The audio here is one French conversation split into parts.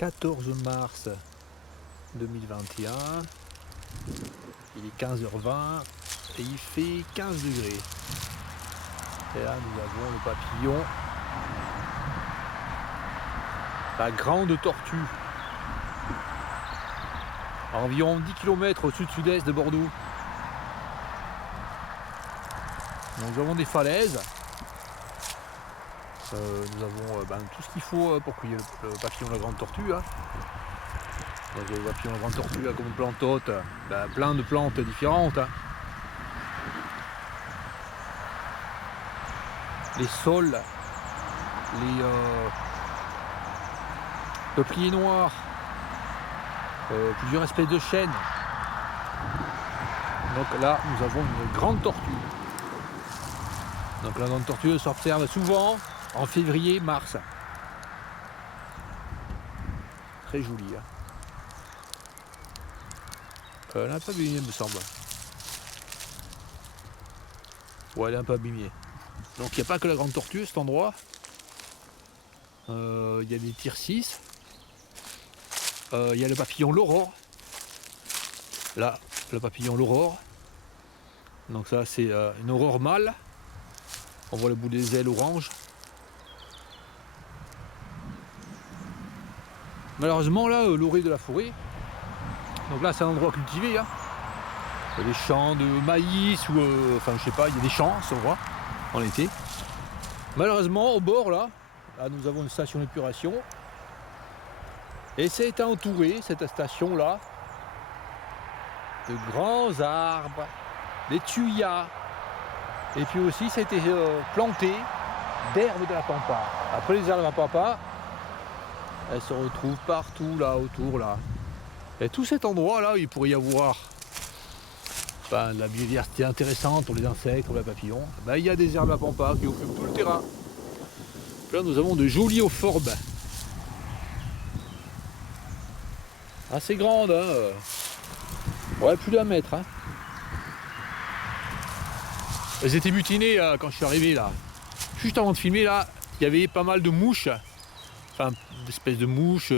14 mars 2021. Il est 15h20 et il fait 15 degrés. Et là nous avons le papillon, la grande tortue, à environ 10 km au sud-sud-est de Bordeaux. Donc, nous avons des falaises. Nous avons tout ce qu'il faut pour qu'il y ait le papillon de la grande tortue. Hein. Donc, le papillon de la grande tortue a comme une plante haute, plein de plantes différentes. Hein. Les saules, les peupliers noirs, plusieurs espèces de chênes. Donc là, nous avons une grande tortue. Donc la grande tortue s'observe souvent en février-mars. Très jolie. Hein. Elle est un peu abîmée, me semble. Ouais, elle est un peu abîmée. Donc il n'y a pas que la grande tortue à cet endroit. Il y a des tyrcis. Il y a le papillon l'aurore. Là, le papillon l'aurore. Donc ça, c'est une aurore mâle. On voit le bout des ailes orange. Malheureusement, là, l'orée de la forêt. Donc là, c'est un endroit cultivé. Hein. Il y a des champs de maïs ou, enfin, je sais pas, il y a des champs à cet endroit en été. Malheureusement, au bord, là, nous avons une station d'épuration. Et ça a été entouré, cette station-là, de grands arbres, des tuyas. Et puis aussi, ça a été planté d'herbes de la pampa. Après les herbes de la pampa, elles se retrouvent partout là autour là. Et tout cet endroit là où il pourrait y avoir de la biodiversité intéressante pour les insectes, pour les papillons, il y a des herbes de la pampa qui occupent tout le terrain. Là nous avons de jolies euphorbes. Assez grandes, hein. Ouais, plus d'1 mètre. Hein. Elles étaient mutinées quand je suis arrivé là. Juste avant de filmer là, il y avait pas mal de mouches. Enfin, d'espèces de mouches,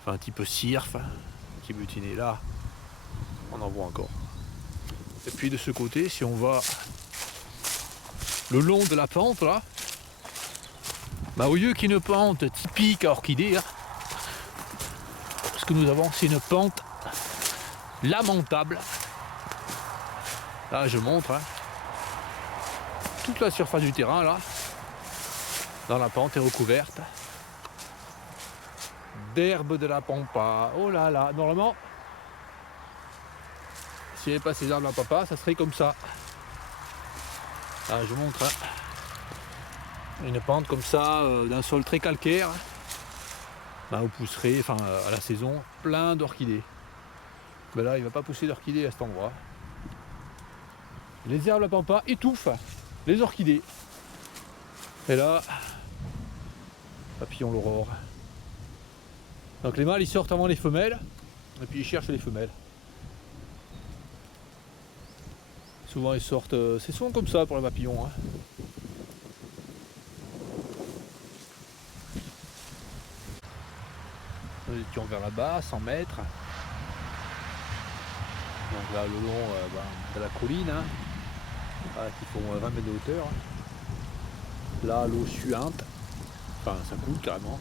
enfin type cirfe, qui mutinaient là. On en voit encore. Et puis de ce côté, si on va le long de la pente là, au lieu qu'il y ait une pente typique à orchidée, hein, ce que nous avons, c'est une pente lamentable. Là, je montre. Hein. Toute la surface du terrain, là, dans la pente, est recouverte d'herbes de la pampa. Oh là là, normalement, s'il n'y avait pas ces herbes de la pampa, ça serait comme ça. Là, je montre. Hein. Une pente comme ça, d'un sol très calcaire. Où pousserait, enfin, à la saison, plein d'orchidées. Mais là, il ne va pas pousser d'orchidées à cet endroit. Les herbes de la pampa étouffent les orchidées. Et là, papillon l'aurore. Donc les mâles ils sortent avant les femelles et puis ils cherchent les femelles. Souvent ils sortent, c'est souvent comme ça pour les papillons. Hein. Nous étions vers là-bas, 100 mètres. Donc là le long de la colline, hein, qui font 20 mètres de hauteur. Là l'eau suinte, enfin ça coule carrément.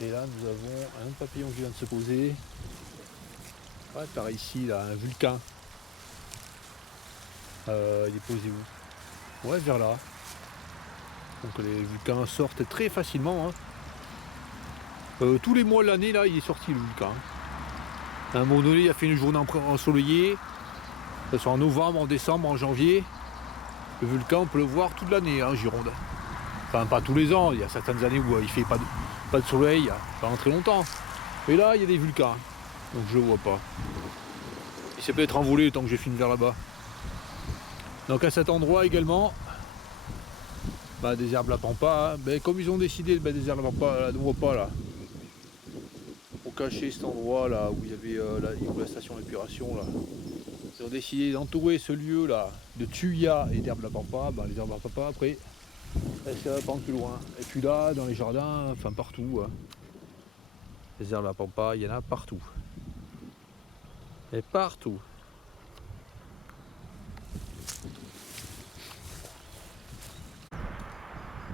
Et là nous avons un papillon qui vient de se poser. Ouais, par ici là, un vulcain. Il est posé où? Ouais, vers là. Donc les vulcains sortent très facilement. Hein. Tous les mois de l'année là il est sorti le vulcain. À un moment donné il a fait une journée ensoleillée. Ça soit en novembre, en décembre, en janvier. Le vulcain on peut le voir toute l'année en Gironde. Enfin pas tous les ans, il y a certaines années où il fait pas de soleil pendant très longtemps. Et là il y a des vulcains. Donc je le vois pas. Il s'est peut-être envolé le temps que je filme vers là-bas. Donc à cet endroit également, des herbes de la pampa. Hein. Comme ils ont décidé de des herbes de la pampa, là, ne voit pas là. Pour cacher cet endroit là où il y avait la station d'épuration là. Ils ont décidé d'entourer ce lieu là de tuyas et d'herbes de la pampa. Les herbes de la pampa après, Et ça va pas plus loin. Et puis là, dans les jardins, enfin partout, les herbes à pampa, il y en a partout. Et partout.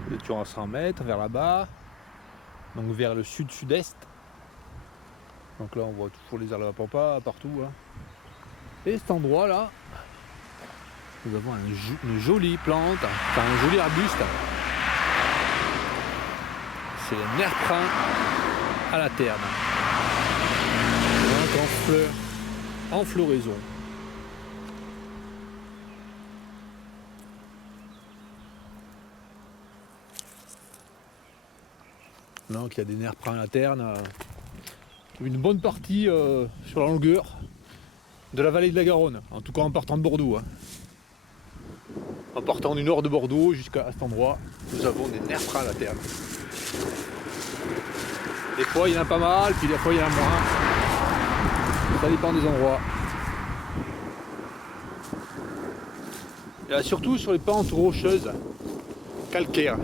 Nous étions à 100 mètres vers là-bas, donc vers le sud-sud-est. Donc là, on voit toujours les herbes à pampa partout. Et cet endroit-là, nous avons une jolie plante, enfin un joli arbuste. C'est le nerprin à la terne. Donc en fleurs, en floraison. Donc il y a des nerprins à la terne. Une bonne partie sur la longueur de la vallée de la Garonne, en tout cas en partant de Bordeaux. En partant du nord de Bordeaux jusqu'à cet endroit, nous avons des nerprins à la terne. Des fois il y en a pas mal, puis des fois il y en a moins. Ça dépend des endroits. Et là, surtout sur les pentes rocheuses, calcaires.